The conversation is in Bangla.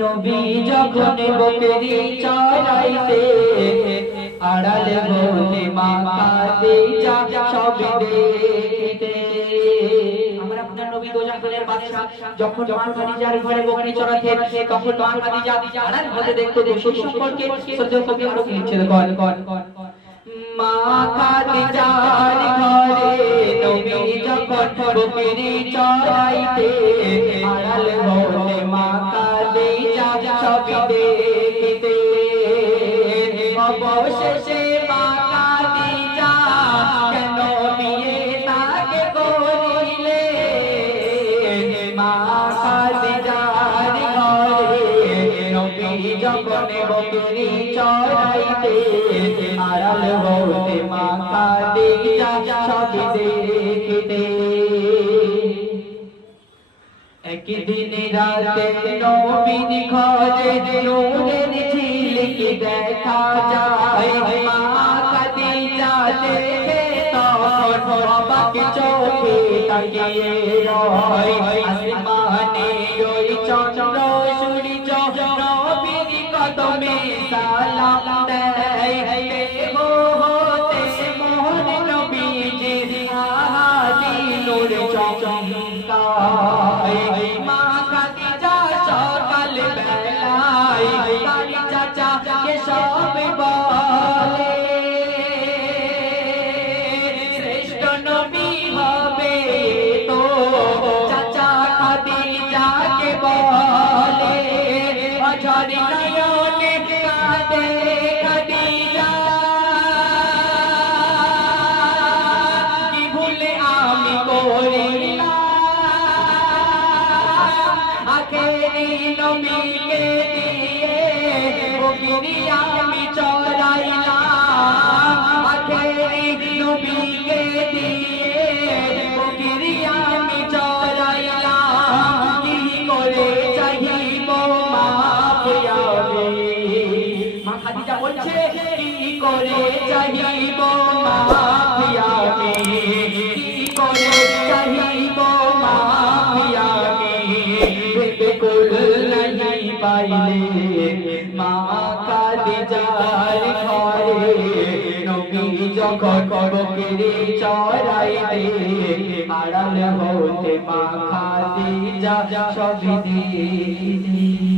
নবী যখন বকরি চড়াইতে আড়ালে বলে মা খাদিজা সব দেখিতে। আমার আপনার নবী দোজাখনের বাদশা যখন মা খাদিজার ঘরে বকরি চড়াতেন তখন মা খাদিজা আড়াল হতে দেখতো সেই সম্পর্কে সহ্য কবি আরও লিখছে কর কর মা খাদিজার ঘরে নবী বকরি চড়াইতে, আড়াল মা খাদিজা সব দেখিতে। অবশেষে মা খাদিজা কেন বিয়ে তাকে করিলে? নবী বকরি চড়াইতে, আড়াল হতে মা খাদিজা সব দেখিতে। একদিন রাতে নবীন খোঁজে নূরের ঝিলিক দেখা যায়, মা খাদিজা দেখে তখন অবাক চোখে তাকিয়ে রয়। আসমানে নবীকে দিয়ে বকরি আমি চড়াইলাম আখেরি নবীকে দিয়ে বকরি আমি চড়াইলাম কি করে চাহিব মা পিয়াবে মা খাদিজা করে চাহিব পাইলে মা খাদিজার ঘরে নবী যখন বকরি চড়াইতে আড়াল হতে মা খাদিজা সব দেখিতে